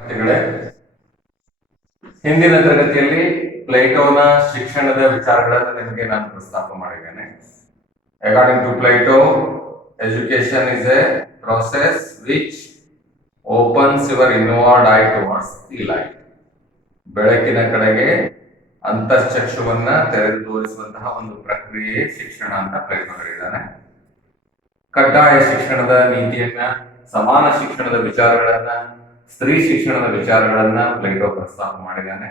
ವಿದ್ಯಾರ್ಥಿಗಳೇ, ಹಿಂದಿನ ತರಗತಿಯಲ್ಲಿ ಪ್ಲೇಟೋನ ಶಿಕ್ಷಣದ ವಿಚಾರಗಳನ್ನು ನಿಮಗೆ ನಾನು ಪ್ರಸ್ತಾಪ ಮಾಡಿದ್ದೇನೆ. According to Plato, education is a process which opens your inward eye towards the light. ಬೆಳಕಿನ ಕಡೆಗೆ ಅಂತಶ್ಚಕ್ಷುವನ್ನ ತೆರೆದು ತೋರಿಸುವಂತಹ ಒಂದು ಪ್ರಕ್ರಿಯೆ ಶಿಕ್ಷಣ ಅಂತ ಪ್ಲೇಟೋ ಹೇಳಿದ್ದಾನೆ. ಕಡ್ಡಾಯ ಶಿಕ್ಷಣದ ನೀತಿಯನ್ನ, ಸಮಾನ ಶಿಕ್ಷಣದ ವಿಚಾರಗಳನ್ನ, ಸ್ತ್ರೀ ಶಿಕ್ಷಣದ ವಿಚಾರಗಳನ್ನ ಪ್ಲೇಟೋ ಪ್ರಸ್ತಾಪ ಮಾಡಿದ್ದಾನೆ.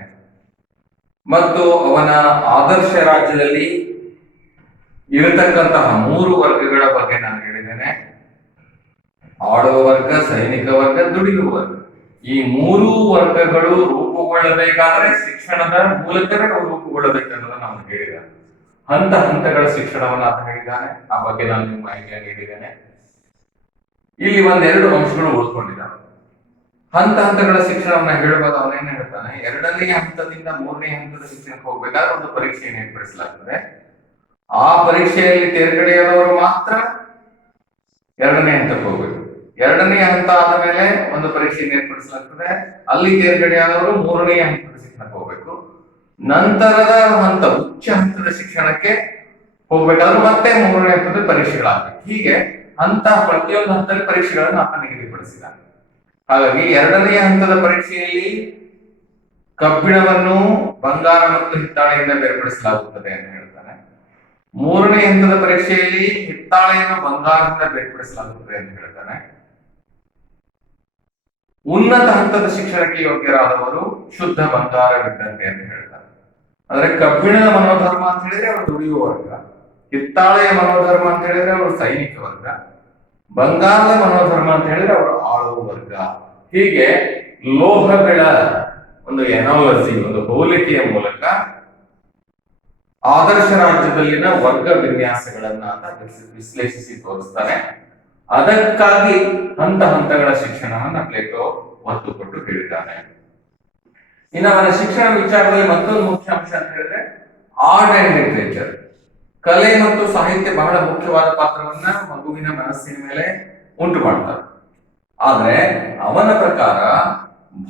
ಮತ್ತು ಅವನ ಆದರ್ಶ ರಾಜ್ಯದಲ್ಲಿ ಇರತಕ್ಕಂತಹ 3 ವರ್ಗಗಳ ಬಗ್ಗೆ ನಾನು ಹೇಳಿದ್ದೇನೆ. ಆಳುವ ವರ್ಗ, ಸೈನಿಕ ವರ್ಗ, ದುಡಿಯುವ ವರ್ಗ. ಈ 3 ವರ್ಗಗಳು ರೂಪುಗೊಳ್ಳಬೇಕಾದ್ರೆ ಶಿಕ್ಷಣದ ಮೂಲಕವೇ ನಾವು ರೂಪುಗೊಳ್ಳಬೇಕನ್ನೋದನ್ನ ನಾವು ಹೇಳಿದ್ದಾನೆ. ಹಂತ ಹಂತಗಳ ಶಿಕ್ಷಣವನ್ನು ಆತ ಹೇಳಿದ್ದಾನೆ. ಆ ಬಗ್ಗೆ ನಾನು ನಿಮ್ಗೆ ಮಾಹಿತಿಯನ್ನು ನೀಡಿದ್ದೇನೆ. ಇಲ್ಲಿ 1-2 ಅಂಶಗಳು ಉಳ್ಕೊಂಡಿದ್ದಾವೆ. ಹಂತ ಹಂತಗಳ ಶಿಕ್ಷಣವನ್ನ ಹೇಳುವಾಗ ಅವನೇನ್ ಹೇಳ್ತಾನೆ, 2ನೇ ಹಂತದಿಂದ 3ನೇ ಹಂತದ ಶಿಕ್ಷಣಕ್ಕೆ ಹೋಗ್ಬೇಕಾದ್ರೆ ಒಂದು ಪರೀಕ್ಷೆಯನ್ನು ಏರ್ಪಡಿಸಲಾಗ್ತದೆ. ಆ ಪರೀಕ್ಷೆಯಲ್ಲಿ ತೇರ್ಗಡೆಯಾದವರು ಮಾತ್ರ 2ನೇ ಹಂತಕ್ಕೆ ಹೋಗ್ಬೇಕು. 2ನೇ ಹಂತ ಆದ ಮೇಲೆ ಒಂದು ಪರೀಕ್ಷೆಯನ್ನು ಏರ್ಪಡಿಸಲಾಗ್ತದೆ. ಅಲ್ಲಿ ತೇರ್ಗಡೆಯಾದವರು 3ನೇ ಹಂತದ ಶಿಕ್ಷಣಕ್ಕೆ ಹೋಗ್ಬೇಕು. ನಂತರದ ಹಂತ, ಉಚ್ಚ ಹಂತದ ಶಿಕ್ಷಣಕ್ಕೆ ಹೋಗ್ಬೇಕಾದ್ರೆ ಮತ್ತೆ 3ನೇ ಹಂತದ ಪರೀಕ್ಷೆಗಳಾಗ್ಬೇಕು. ಹೀಗೆ ಪ್ರತಿಯೊಂದು ಹಂತದಲ್ಲಿ ಪರೀಕ್ಷೆಗಳನ್ನು ಆತ ನಿಗದಿಪಡಿಸಿದ್ದಾನೆ. ಹಾಗಾಗಿ 2ನೇ ಹಂತದ ಪರೀಕ್ಷೆಯಲ್ಲಿ ಕಬ್ಬಿಣವನ್ನು ಬಂಗಾರ ಮತ್ತು ಹಿತ್ತಾಳೆಯಿಂದ ಬೇರ್ಪಡಿಸಲಾಗುತ್ತದೆ ಅಂತ ಹೇಳ್ತಾನೆ. 3ನೇ ಹಂತದ ಪರೀಕ್ಷೆಯಲ್ಲಿ ಹಿತ್ತಾಳೆಯನ್ನು ಬಂಗಾರದಿಂದ ಬೇರ್ಪಡಿಸಲಾಗುತ್ತದೆ ಅಂತ ಹೇಳ್ತಾನೆ. ಉನ್ನತ ಹಂತದ ಶಿಕ್ಷಣಕ್ಕೆ ಯೋಗ್ಯರಾದವರು ಶುದ್ಧ ಬಂಗಾರವಿದ್ದಂತೆ ಅಂತ ಹೇಳ್ತಾರೆ. ಅಂದ್ರೆ ಕಬ್ಬಿಣದ ಮನೋಧರ್ಮ ಅಂತ ಹೇಳಿದ್ರೆ ಅವರು ದುಡಿಯುವ ವರ್ಗ, ಹಿತ್ತಾಳೆಯ ಮನೋಧರ್ಮ ಅಂತ ಹೇಳಿದ್ರೆ ಅವರು ಸೈನಿಕ ವರ್ಗ, ಬಂಗಾರದ ಮನೋಧರ್ಮ ಅಂತ ಹೇಳಿದ್ರೆ ಅವರು ಆಳುವ ವರ್ಗ. ಹೀಗೆ ಲೋಹಗಳ ಒಂದು ಎನಾಲಜಿ, ಒಂದು ಹೋಲಿಕೆಯ ಮೂಲಕ ಆದರ್ಶ ರಾಜ್ಯದಲ್ಲಿನ ವರ್ಗ ವಿನ್ಯಾಸಗಳನ್ನ ವಿಶ್ಲೇಷಿಸಿ ತೋರಿಸ್ತಾನೆ. ಅದಕ್ಕಾಗಿ ಹಂತ ಹಂತಗಳ ಶಿಕ್ಷಣವನ್ನ ಪ್ಲೇಟೋ ಒತ್ತು ಕೊಟ್ಟು ಹೇಳಿದ್ದಾನೆ. ಇನ್ನು ಅವನ ಶಿಕ್ಷಣ ವಿಚಾರದಲ್ಲಿ ಮತ್ತೊಂದು ಮುಖ್ಯ ಅಂಶ ಅಂತ ಹೇಳಿದ್ರೆ ಆರ್ಟ್ ಅಂಡ್ ಲಿಟರೇಚರ್. ಕಲೆ ಮತ್ತು ಸಾಹಿತ್ಯ ಬಹಳ ಮುಖ್ಯವಾದ ಪಾತ್ರವನ್ನ ಮಗುವಿನ ಮನಸ್ಸಿನ ಮೇಲೆ ಉಂಟು ಮಾಡ್ತಾರೆ. ಆದ್ರೆ ಅವನ ಪ್ರಕಾರ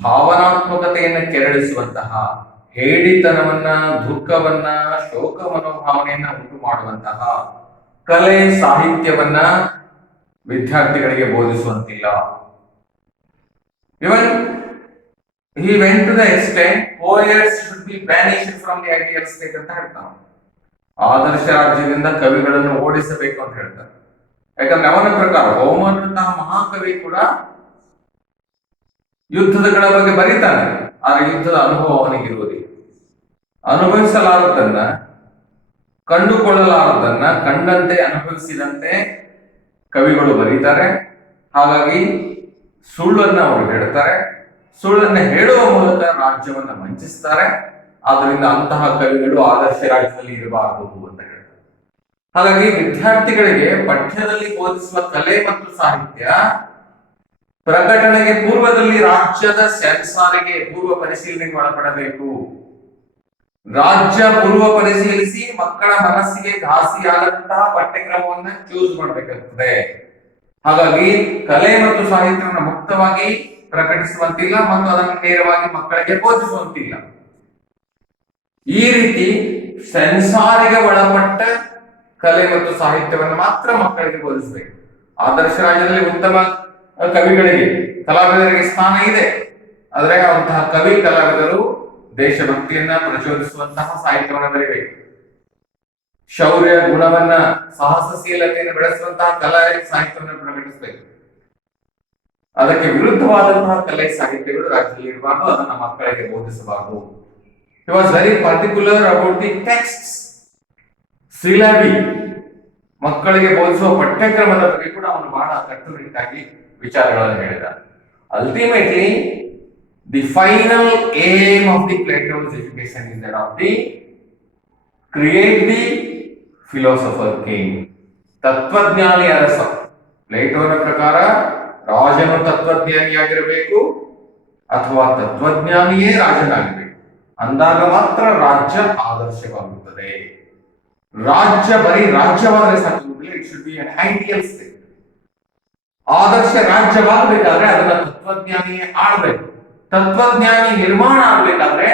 ಭಾವನಾತ್ಮಕತೆಯನ್ನು ಕೆರಳಿಸುವಂತಹ, ಹೇಡಿತನವನ್ನ, ದುಃಖವನ್ನ, ಶೋಕ ಮನೋಭಾವನೆಯನ್ನ ಉಂಟು ಮಾಡುವಂತಹ ಕಲೆ ಸಾಹಿತ್ಯವನ್ನ ವಿದ್ಯಾರ್ಥಿಗಳಿಗೆ ಬೋಧಿಸುವಂತಿಲ್ಲ. ಇವನ್ he went to the extent poets should be banished from the ideal state ಅಂತ ಹೇಳ್ತಾನೆ. ಆದರ್ಶ ರಾಜ್ಯದಿಂದ ಕವಿಗಳನ್ನು ಓಡಿಸಬೇಕು ಅಂತ ಹೇಳ್ತಾರೆ. ಯಾಕಂದ್ರೆ ಅವನ ಪ್ರಕಾರ ಹೋಮರಂತಹ ಮಹಾಕವಿ ಕೂಡ ಯುದ್ಧಗಳ ಬಗ್ಗೆ ಬರೀತಾನೆ, ಆದ್ರೆ ಯುದ್ಧದ ಅನುಭವ ಅವನಿಗಿರುವುದಿಲ್ಲ. ಅನುಭವಿಸಲಾರದನ್ನ, ಕಂಡುಕೊಳ್ಳಲಾರದನ್ನ ಕಂಡಂತೆ ಅನುಭವಿಸಿದಂತೆ ಕವಿಗಳು ಬರೀತಾರೆ. ಹಾಗಾಗಿ ಸುಳ್ಳನ್ನ ಅವರು ಹೇಳ್ತಾರೆ. ಸುಳ್ಳನ್ನ ಹೇಳುವ ಮೂಲಕ ರಾಜ್ಯವನ್ನ ವಂಚಿಸ್ತಾರೆ. ಆದ್ರಿಂದ ಅಂತಹ ಕವಿಗಳು ಆದರ್ಶ ರಾಜ್ಯದಲ್ಲಿ ಇರಬಾರದು ಅಂತ ಹೇಳ್ತಾರೆ. ಹಾಗಾಗಿ ವಿದ್ಯಾರ್ಥಿಗಳಿಗೆ ಪಠ್ಯದಲ್ಲಿ ಬೋಧಿಸುವ ಕಲೆ ಮತ್ತು ಸಾಹಿತ್ಯ ಪ್ರಕಟಣೆಗೆ ಪೂರ್ವದಲ್ಲಿ ರಾಜ್ಯದ ಸೆನ್ಸಾರಿಗೆ ಪೂರ್ವ ಪರಿಶೀಲನೆಗೆ ಒಳಪಡಬೇಕು. ರಾಜ್ಯ ಪೂರ್ವ ಪರಿಶೀಲಿಸಿ ಮಕ್ಕಳ ಮನಸ್ಸಿಗೆ ಘಾಸಿಯಾದಂತಹ ಪಠ್ಯಕ್ರಮವನ್ನ ಚೂಸ್ ಮಾಡಬೇಕಾಗ್ತದೆ. ಹಾಗಾಗಿ ಕಲೆ ಮತ್ತು ಸಾಹಿತ್ಯವನ್ನು ಮುಕ್ತವಾಗಿ ಪ್ರಕಟಿಸುವಂತಿಲ್ಲ ಮತ್ತು ಅದನ್ನು ನೇರವಾಗಿ ಮಕ್ಕಳಿಗೆ ಬೋಧಿಸುವಂತಿಲ್ಲ. ಈ ರೀತಿ ಸೆನ್ಸಾರಿಗೆ ಒಳಪಟ್ಟ ಕಲೆ ಮತ್ತು ಸಾಹಿತ್ಯವನ್ನು ಮಾತ್ರ ಮಕ್ಕಳಿಗೆ ಬೋಧಿಸಬೇಕು. ಆದರ್ಶ ರಾಜ್ಯದಲ್ಲಿ ಉತ್ತಮ ಕವಿಗಳಿಗೆ, ಕಲಾವಿದರಿಗೆ ಸ್ಥಾನ ಇದೆ. ಆದ್ರೆ ಅಂತಹ ಕವಿ ಕಲಾವಿದರು ದೇಶಭಕ್ತಿಯನ್ನ ಪ್ರಚೋದಿಸುವಂತಹ ಸಾಹಿತ್ಯವನ್ನು ಬರೀಬೇಕು. ಶೌರ್ಯ ಗುಣವನ್ನ, ಸಾಹಸಶೀಲತೆಯನ್ನು ಬೆಳೆಸುವಂತಹ ಕಲಾ ಸಾಹಿತ್ಯವನ್ನು ಪ್ರಕಟಿಸಬೇಕು. ಅದಕ್ಕೆ ವಿರುದ್ಧವಾದಂತಹ ಕಲೆ ಸಾಹಿತ್ಯಗಳು ರಾಜ್ಯದಲ್ಲಿ ಇರಬಾರ್ದು, ಅದನ್ನ ಮಕ್ಕಳಿಗೆ ಬೋಧಿಸಬಾರದು. He was very particular about the texts, syllabi. ಮಕ್ಕಳಿಗೆ ಬೋಧಿಸುವ ಪಠ್ಯಕ್ರಮದ ಬಗ್ಗೆ ಕೂಡ ಅವನು ಬಹಳ ಕಟ್ಟುನಿಟ್ಟಾಗಿ ವಿಚಾರಗಳನ್ನು ಹೇಳಿದ. Ultimately, the final aim of the Plato's education is that of the create the philosopher king. ತತ್ವಜ್ಞಾನಿ ಅರಸ. ಪ್ಲೇಟೋನ ಪ್ರಕಾರ ರಾಜನು ತತ್ವಜ್ಞಾನಿಯಾಗಿರಬೇಕು ಅಥವಾ ತತ್ವಜ್ಞಾನಿಯೇ ರಾಜನಾಗಬೇಕು. ಅಂದಾಗ ಮಾತ್ರ ರಾಜ್ಯ ಆದರ್ಶವಾಗುತ್ತದೆ. ರಾಜ್ಯ ಬರೀ ರಾಜ್ಯವಾದರೆ ಸಾಕುವುದಿಲ್ಲ. It should be an ideal state. ಆದರ್ಶ ರಾಜ್ಯವಾಗಬೇಕಾದ್ರೆ ಅದನ್ನ ತತ್ವಜ್ಞಾನಿಯೇ ಆಳ್ಬೇಕು. ತತ್ವಜ್ಞಾನಿ ನಿರ್ಮಾಣ ಆಗ್ಬೇಕಾದ್ರೆ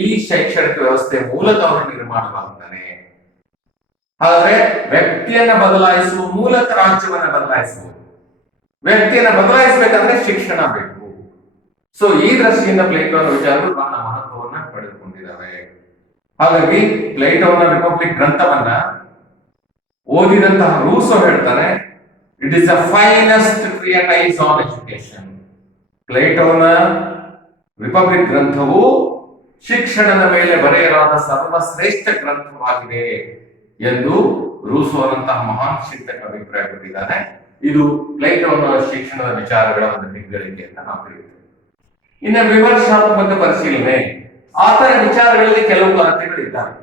ಈ ಶೈಕ್ಷಣಿಕ ವ್ಯವಸ್ಥೆ ಮೂಲಕ ಅವನು ನಿರ್ಮಾಣವಾಗ್ತಾನೆ. ಹಾಗಾದ್ರೆ ವ್ಯಕ್ತಿಯನ್ನ ಬದಲಾಯಿಸುವ ಮೂಲಕ ರಾಜ್ಯವನ್ನ ಬದಲಾಯಿಸಬಹುದು. ವ್ಯಕ್ತಿಯನ್ನ ಬದಲಾಯಿಸಬೇಕಾದ್ರೆ ಶಿಕ್ಷಣ ಬೇಕು. ಸೊ ಈ ದೃಷ್ಟಿಯಿಂದ ಪ್ಲೇಟೋನ ವಿಚಾರಗಳು ಬಹಳ ಮಹತ್ವವನ್ನ ಪಡೆದುಕೊಂಡಿದ್ದಾವೆ. ಹಾಗಾಗಿ ಪ್ಲೇಟೋನ ರಿಪಬ್ಲಿಕ್ ಗ್ರಂಥವನ್ನ ಓದಿದಂತಹ ರೂಸೋ ಹೇಳ್ತಾರೆ, it is the finest treatise on education. ಪ್ಲೇಟೋನ ರಿಪಬ್ಲಿಕ್ ಗ್ರಂಥವು ಶಿಕ್ಷಣದ ಮೇಲೆ ಬರೆಯಲಾದ ಸರ್ವಶ್ರೇಷ್ಠ ಗ್ರಂಥವಾಗಿದೆ ಎಂದು ರೂಸೋನಂತಹ ಮಹಾನ್ ಚಿಂತಕ ಅಭಿಪ್ರಾಯಪಟ್ಟಿದ್ದಾನೆ. ಇದು ಪ್ಲೇಟೋನ ಶಿಕ್ಷಣದ ವಿಚಾರಗಳ ಒಂದು ಹೆಗ್ಗಳಿಕೆ ಅಂತ ನಾವು ತಿಳಿಯುತ್ತೇವೆ. ಇನ್ನು ವಿಮರ್ಶಾತ್ಮಕ ಪರಿಶೀಲನೆ, ಆತನ ವಿಚಾರಗಳಲ್ಲಿ ಕೆಲವು ಕೊರತೆಗಳಿದ್ದಾವೆ.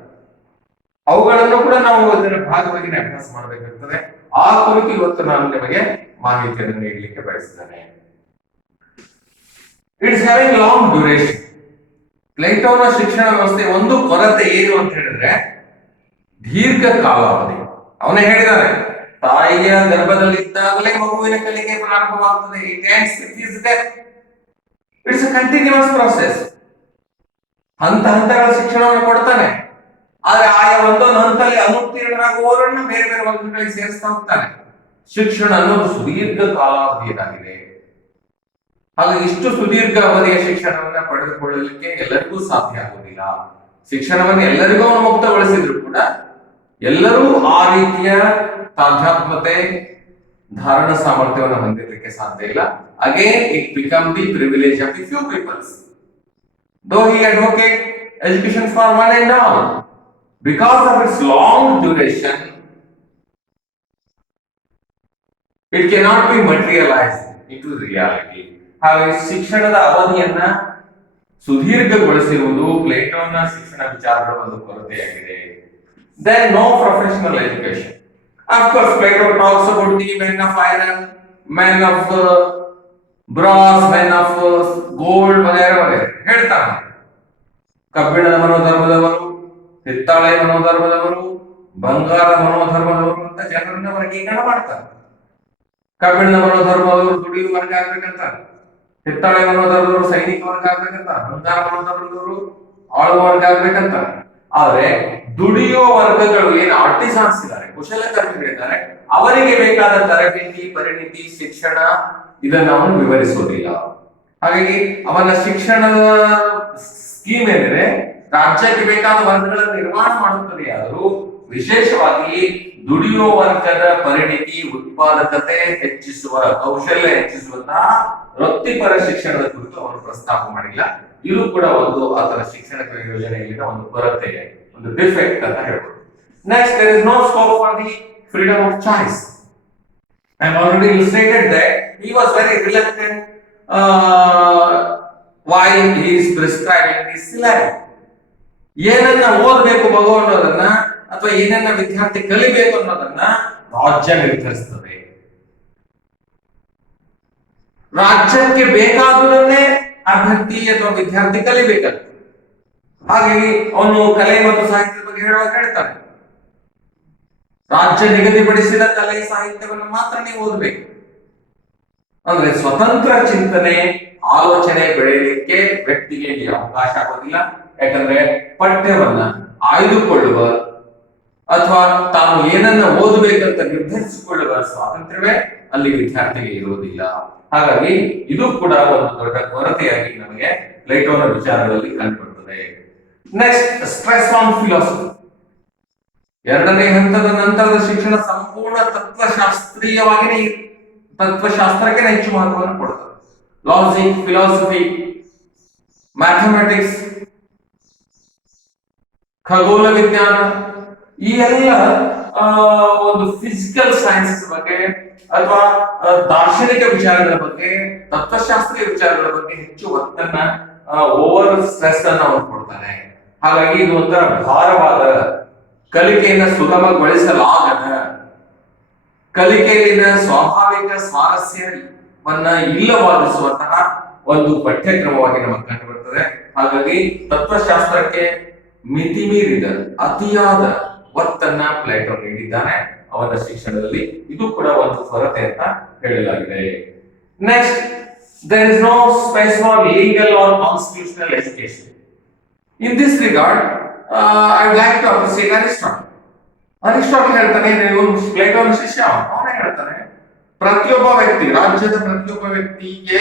ಅವುಗಳನ್ನು ಕೂಡ ನಾವು ಇದರ ಭಾಗವಾಗಿ ಅಭ್ಯಾಸ ಮಾಡಬೇಕಾಗ್ತದೆ. ಆ ಕುರಿತು ಇವತ್ತು ನಾನು ನಿಮಗೆ ಮಾಹಿತಿಯನ್ನು ನೀಡಲಿಕ್ಕೆ ಬಯಸ್ತೇನೆ. It's having long duration. ಪ್ಲೇಟೋನ ಶಿಕ್ಷಣ ವ್ಯವಸ್ಥೆ ಒಂದು ಕೊರತೆ ಏನು ಅಂತ ಹೇಳಿದ್ರೆ ದೀರ್ಘ ಕಾಲಾವಧಿ. ಅವನೇ ಹೇಳಿದಾನೆ, ತಾಯಿಯ ಗರ್ಭದಲ್ಲಿದ್ದಾಗಲೇ ಮಗುವಿನ ಕಲಿಕೆ ಪ್ರಾರಂಭವಾಗ್ತದೆ. It's a continuous process. ಹಂತ ಹಂತಗಳ ಶಿಕ್ಷಣವನ್ನು ಕೊಡ್ತಾನೆ. ಆದ್ರೆ ಆಯಾ ಒಂದೊಂದು ಹಂತದಲ್ಲಿ ಅನುತ್ತೀರ್ಣರಾಗುವವರನ್ನ ಬೇರೆ ಬೇರೆ ವರ್ಗಗಳಿಗೆ ಸೇರಿಸ್ತಾ ಹೋಗ್ತಾನೆ. ಶಿಕ್ಷಣ ಅನ್ನೋದು ಸುದೀರ್ಘ ಕಾಲಾವಧಿಯದಾಗಿದೆ. ಹಾಗಾಗಿ ಇಷ್ಟು ಸುದೀರ್ಘ ಅವಧಿಯ ಶಿಕ್ಷಣವನ್ನ ಪಡೆದುಕೊಳ್ಳಲಿಕ್ಕೆ ಎಲ್ಲರಿಗೂ ಸಾಧ್ಯ ಆಗುವುದಿಲ್ಲ. ಶಿಕ್ಷಣವನ್ನು ಎಲ್ಲರಿಗೂ ಅವನು ಮುಕ್ತಗೊಳಿಸಿದ್ರು ಕೂಡ ಎಲ್ಲರೂ ಆ ರೀತಿಯ ತಾಧ್ಯಾತ್ಮತೆ ಧಾರಣ ಸಾಮರ್ಥ್ಯವನ್ನು ಹೊಂದಿರಲಿಕ್ಕೆ ಸಾಧ್ಯ ಇಲ್ಲ. Again it become the privilege of the few peoples. Though he advocate education for one and all, because of its long duration, it cannot be materialized into reality. ಹಾಗಾಗಿ ಶಿಕ್ಷಣದ ಅವಧಿಯನ್ನ ಸುದೀರ್ಘಗೊಳಿಸಿರುವುದು ಪ್ಲೇಟೋನ ಶಿಕ್ಷಣ ವಿಚಾರಗಳ ಒಂದು ಕೊರತೆಯಾಗಿದೆ. Then no professional education. Of course, Plato talks about the men of iron, men of brass, men of gold ವಗೈರೆ ವಗೈರೆ ಹೇಳ್ತಾನೆ. ಕಬ್ಬಿಣದ ಮನೋಧರ್ಮದವರು, ಹಿತ್ತಾಳೆ ಮನೋಧರ್ಮದವರು, ಬಂಗಾರ ಮನೋಧರ್ಮದವರು ಅಂತ ಜನರನ್ನ ವರ್ಗೀಕರಣ ಮಾಡ್ತಾರೆ. ಕಬ್ಬಿಣದ ಮನೋಧರ್ಮದವರು ದುಡಿಯುವ ವರ್ಗ ಆಗ್ಬೇಕಂತಾರೆ, ಹಿತ್ತಾಳೆ ಮನೋಧರ್ಮದವರು ಸೈನಿಕ ವರ್ಗ ಆಗ್ಬೇಕಂತಾರೆ, ಬಂಗಾರ ಮನೋಧರ್ಮದವರು ಆಳುವ ವರ್ಗ ಆಗ್ಬೇಕಂತಾರೆ. ಆದ್ರೆ ದುಡಿಯುವ ವರ್ಗಗಳು ಏನು ಆರ್ಟಿಸಾನ್ಸ್ ಇದ್ದಾರೆ, ಕುಶಲಕರ್ಮಿಗಳಿದ್ದಾರೆ, ಅವರಿಗೆ ಬೇಕಾದ ತರಬೇತಿ, ಪರಿಣಿತಿ, ಶಿಕ್ಷಣ ಇದನ್ನ ಅವನು ವಿವರಿಸೋದಿಲ್ಲ. ಹಾಗಾಗಿ ಅವನ ಶಿಕ್ಷಣದ ಸ್ಕೀಮ್ ಏನಿದೆ ರಾಜ್ಯಕ್ಕೆ ಬೇಕಾದ ವರ್ಗಗಳನ್ನು ನಿರ್ಮಾಣ ಮಾಡುತ್ತದೆ. ಆದರೂ ವಿಶೇಷವಾಗಿ ದುಡಿಯುವ ವರ್ಗದ ಪರಿಣಿತಿ, ಉತ್ಪಾದಕತೆ ಹೆಚ್ಚಿಸುವ, ಕೌಶಲ್ಯ ಹೆಚ್ಚಿಸುವಂತಹ ವೃತ್ತಿಪರ ಶಿಕ್ಷಣದ ಕುರಿತು ಅವನು ಪ್ರಸ್ತಾಪ ಮಾಡಿಲ್ಲ. ಇದು ಕೂಡ ಒಂದು ಆತನ ಶಿಕ್ಷಣ ಯೋಜನೆಯಲ್ಲಿನ ಒಂದು ಕೊರತೆ, ಒಂದು ಡಿಫೆಕ್ಟ್ ಅಂತ ಹೇಳ್ಬೋದು. Next, there is no scope for the freedom of choice. I have already illustrated that he was very reluctant while he is prescribing the syllabus. ಏನನ್ನ ಓದಬೇಕು ಮಗು ಅನ್ನೋದನ್ನ ಅಥವಾ ಏನನ್ನ ವಿದ್ಯಾರ್ಥಿ ಕಲಿಬೇಕು ಅನ್ನೋದನ್ನ ರಾಜ್ಯ ನಿರ್ಧರಿಸ್ತದೆ. ರಾಜ್ಯಕ್ಕೆ ಬೇಕಾದುದನ್ನೇ ಅಭ್ಯರ್ಥಿ ಅಥವಾ ವಿದ್ಯಾರ್ಥಿ ಕಲಿಬೇಕಾಗ್ತದೆ. ಹಾಗಾಗಿ ಅವನು ಕಲೆ ಮತ್ತು ಸಾಹಿತ್ಯದ ಬಗ್ಗೆ ಹೇಳುವಾಗ ಹೇಳ್ತಾನೆ, ರಾಜ್ಯ ನಿಗದಿಪಡಿಸಿದ ಕಲೆ ಸಾಹಿತ್ಯವನ್ನು ಮಾತ್ರ ನೀವು ಓದಬೇಕು. ಅಂದ್ರೆ ಸ್ವತಂತ್ರ ಚಿಂತನೆ, ಆಲೋಚನೆ ಬೆಳೆಯಲಿಕ್ಕೆ ವ್ಯಕ್ತಿಗೆ ಇಲ್ಲಿ ಅವಕಾಶ ಆಗೋದಿಲ್ಲ. ಯಾಕಂದ್ರೆ ಪಠ್ಯವನ್ನ ಆಯ್ದುಕೊಳ್ಳುವ ಅಥವಾ ತಾನು ಏನನ್ನ ಓದಬೇಕಂತ ನಿರ್ಧರಿಸಿಕೊಳ್ಳುವ ಸ್ವಾತಂತ್ರ್ಯವೇ ಅಲ್ಲಿ ವಿದ್ಯಾರ್ಥಿಗೆ ಇರುವುದಿಲ್ಲ. ಹಾಗಾಗಿ ಇದು ಕೂಡ ಒಂದು ದೊಡ್ಡ ಕೊರತೆಯಾಗಿ ನಮಗೆ ಪ್ಲೇಟೋನ ವಿಚಾರಗಳಲ್ಲಿ ಕಂಡುಬರುತ್ತದೆ. Next, stress on philosophy. ಎರಡನೇ ಹಂತದ ನಂತರದ ಶಿಕ್ಷಣ ಸಂಪೂರ್ಣ ತತ್ವಶಾಸ್ತ್ರಕ್ಕೆ ಹೆಚ್ಚು ಮಹತ್ವವನ್ನು ಕೊಡುತ್ತದೆ. ಲಾಜಿಕ್, ಫಿಲಾಸಫಿ, ಮ್ಯಾಥಮೆಟಿಕ್ಸ್, ಖಗೋಳ ವಿಜ್ಞಾನ, ಈ ಎಲ್ಲ ಒಂದು ಫಿಸಿಕಲ್ ಸೈನ್ಸಸ್ ಬಗ್ಗೆ ಅಥವಾ ದಾರ್ಶನಿಕ ವಿಚಾರಗಳ ಬಗ್ಗೆ, ತತ್ವಶಾಸ್ತ್ರೀಯ ವಿಚಾರಗಳ ಬಗ್ಗೆ ಹೆಚ್ಚು ಒತ್ತನ್ನ, ಓವರ್ ಸ್ಟ್ರೆಸ್ ಅನ್ನು ಅವನು ಕೊಡ್ತಾನೆ. ಹಾಗಾಗಿ ಇದು ಒಂಥರ ಭಾರವಾದ, ಕಲಿಕೆಯನ್ನು ಸುಗಮಗೊಳಿಸಲಾಗದ, ಕಲಿಕೆಯಲ್ಲಿನ ಸ್ವಾಭಾವಿಕ ಸ್ವಾರಸ್ಯವನ್ನ ಇಲ್ಲವಾಗಿಸುವಂತಹ ಒಂದು ಪಠ್ಯಕ್ರಮವಾಗಿ ನಮಗೆ ಕಂಡು ಬರ್ತದೆ. ಹಾಗಾಗಿ ತತ್ವಶಾಸ್ತ್ರಕ್ಕೆ ಮಿತಿಮೀರಿದ, ಅತಿಯಾದ ಒತ್ತನ್ನ ಪ್ಲೇಟೋ ನೀಡಿದ್ದಾನೆ ಅವನ ಶಿಕ್ಷಣದಲ್ಲಿ. ಇದು ಕೂಡ ಒಂದು ಕೊರತೆ ಅಂತ ಹೇಳಲಾಗಿದೆ. Next, There is no space for legal or constitutional education. In this regard, I would like to appreciate Aristotle. Aristotle ಹೇಳ್ತಾನೆ, ಇವನು ಪ್ಲೇಟೋನ ಶಿಷ್ಯ, ಅವನೇ ಹೇಳ್ತಾನೆ ಪ್ರತಿಯೊಬ್ಬ ವ್ಯಕ್ತಿ, ರಾಜ್ಯದ ಪ್ರತಿಯೊಬ್ಬ ವ್ಯಕ್ತಿಗೆ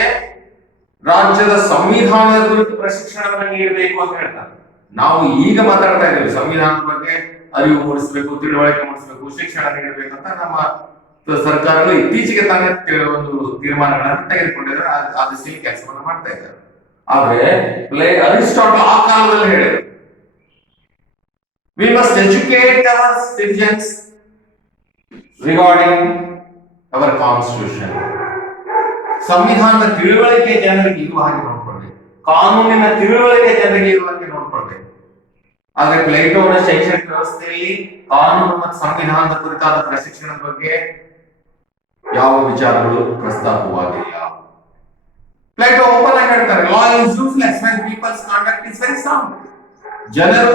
ರಾಜ್ಯದ ಸಂವಿಧಾನದ ಕುರಿತು ಪ್ರಶಿಕ್ಷಣವನ್ನು ನೀಡಬೇಕು ಅಂತ ಹೇಳ್ತಾರೆ. ನಾವು ಈಗ ಮಾತಾಡ್ತಾ ಇದ್ದೇವೆ ಸಂವಿಧಾನದ ಬಗ್ಗೆ ಅರಿವು ಮೂಡಿಸಬೇಕು, ತಿಳುವಳಿಕೆ ಮೂಡಿಸಬೇಕು, ಶಿಕ್ಷಣ ನೀಡಬೇಕು ಅಂತ ನಮ್ಮ ಸರ್ಕಾರಗಳು ಇತ್ತೀಚೆಗೆ ತಾನೇ ಒಂದು ತೀರ್ಮಾನಗಳನ್ನು ತೆಗೆದುಕೊಂಡಿದ್ದಾರೆ, ಆ ದಿಶೆಯಲ್ಲಿ ಕೆಲಸವನ್ನು ಮಾಡ್ತಾ ಇದ್ದಾರೆ. ಆದ್ರೆ ಅರಿಸ್ಟಾಟಲ್ ಆ ಕಾಲದಲ್ಲಿ ಹೇಳಿದ್ರು, we must educate our citizens regarding our constitution. ಸಂವಿಧಾನದ ತಿಳುವಳಿಕೆ ಜನರಿಗೆ ಇರುವ ಹಾಗೆ ನೋಡ್ಕೊಳ್ಬೇಕು, ಕಾನೂನಿನ ತಿಳುವಳಿಕೆ ಜನರಿಗೆ ಇರುವ ಹಾಗೆ ನೋಡ್ಕೊಳ್ಬೇಕು. ಆದ್ರೆ ಪ್ಲೇಟೋನ ಶೈಕ್ಷಣಿಕ ವ್ಯವಸ್ಥೆಯಲ್ಲಿ ಕಾನೂನು ಮತ್ತು ಸಂವಿಧಾನದ ಕುರಿತಾದ ಪ್ರಶಿಕ್ಷಣದ ಬಗ್ಗೆ ಯಾವ ವಿಚಾರಗಳು ಪ್ರಸ್ತಾಪವಾಗಿಲ್ಲ. ಪ್ಲೇಟೋ ಓಪನ್ ಆಗಿ ಹೇಳ್ತಾರೆ, law is useless when people's conduct is very sound. ಜನರು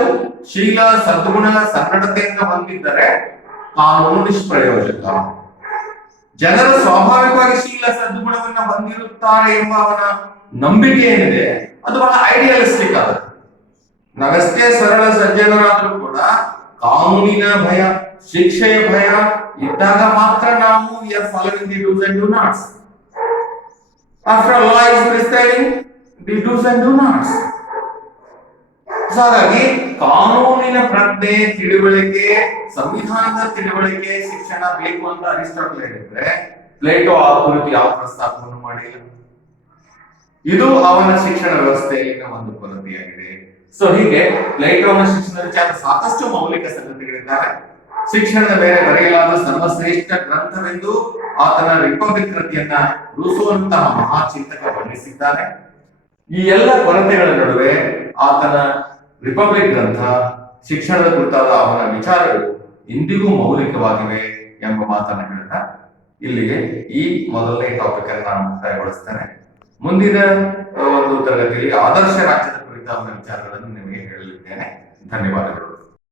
ಶೀಲ, ಸದ್ಗುಣ, ಸನ್ನಡತೆಯಿಂದ ಹೊಂದಿದ್ದರೆ ಕಾನೂನು ನಿಷ್ಪ್ರಯೋಜಕ. ಜನರು ಸ್ವಾಭಾವಿಕವಾಗಿ ಶೀಲ ಸದ್ಗುಣವನ್ನ ಹೊಂದಿರುತ್ತಾರೆ ಎಂಬ ಅವನ ನಂಬಿಕೆ ಏನಿದೆ ಅದು ಬಹಳ ಐಡಿಯಲಿಸ್ಟಿಕ್ ಆದ. ನಾವೆಷ್ಟೇ ಸರಳ ಸಜ್ಜನರಾದ್ರೂ ಕೂಡ ಕಾನೂನಿನ ಭಯ, ಶಿಕ್ಷೆಯ ಭಯ ಇದ್ದಾಗ ಮಾತ್ರ ನಾವು we are following the do's and do nots. After law is prescribing the do's and do nots. ಹಾಗಾಗಿ ಕಾನೂನಿನ ಪ್ರಜ್ಞೆ, ತಿಳುವಳಿಕೆ, ಸಂವಿಧಾನದ ತಿಳುವಳಿಕೆ, ಶಿಕ್ಷಣ ಬೇಕು ಅಂತ ಅರಿಸ್ಟಾಟಲ್ ಹೇಳಿದ್ರೆ ಪ್ಲೇಟೋ ಆ ಕುರಿತು ಯಾವ ಪ್ರಸ್ತಾಪವನ್ನು ಮಾಡಿಲ್ಲ. ಇದು ಅವನ ಶಿಕ್ಷಣ ವ್ಯವಸ್ಥೆಯಲ್ಲಿನ ಒಂದು ಕೊರತೆಯಾಗಿದೆ. ಸೊ ಹೀಗೆ ಪ್ಲೇಟೋನ ಶಿಕ್ಷಣ ವಿಚಾರ ಸಾಕಷ್ಟು ಮೌಲಿಕ ಸಂಗತಿಗಳಿದ್ದಾರೆ. ಶಿಕ್ಷಣದ ಮೇಲೆ ಬರೆಯಲಾದ ಸರ್ವಶ್ರೇಷ್ಠ ಗ್ರಂಥವೆಂದು ಆತನ ರಿಪಬ್ಲಿಕ್ ಕೃತಿಯನ್ನ ರೂಸೋಂತಹ ಮಹಾಚಿಂತಕ ಬಣ್ಣಿಸಿದ್ದಾನೆ. ಈ ಎಲ್ಲ ಕೊರತೆಗಳ ನಡುವೆ ಆತನ ರಿಪಬ್ಲಿಕ್ ಗ್ರಂಥ, ಶಿಕ್ಷಣದ ಕುರಿತಾದ ಅವನ ವಿಚಾರಗಳು ಇಂದಿಗೂ ಮೌಲಿಕವಾಗಿವೆ ಎಂಬ ಮಾತನ್ನ ಹೇಳ್ತಾ ಇಲ್ಲಿಗೆ ಈ ಮೊದಲನೇ ಟಾಪಿಕ್ ಅನ್ನು ನಾನು ಮುಕ್ತಾಯಗೊಳಿಸ್ತೇನೆ. ಮುಂದಿನ ಒಂದು ತರಗತಿಯಲ್ಲಿ ಆದರ್ಶ ರಾಜ್ಯದ ಕುರಿತ ಅವನ ವಿಚಾರಗಳನ್ನು ನಿಮಗೆ ಹೇಳಲಿದ್ದೇನೆ. ಧನ್ಯವಾದಗಳು.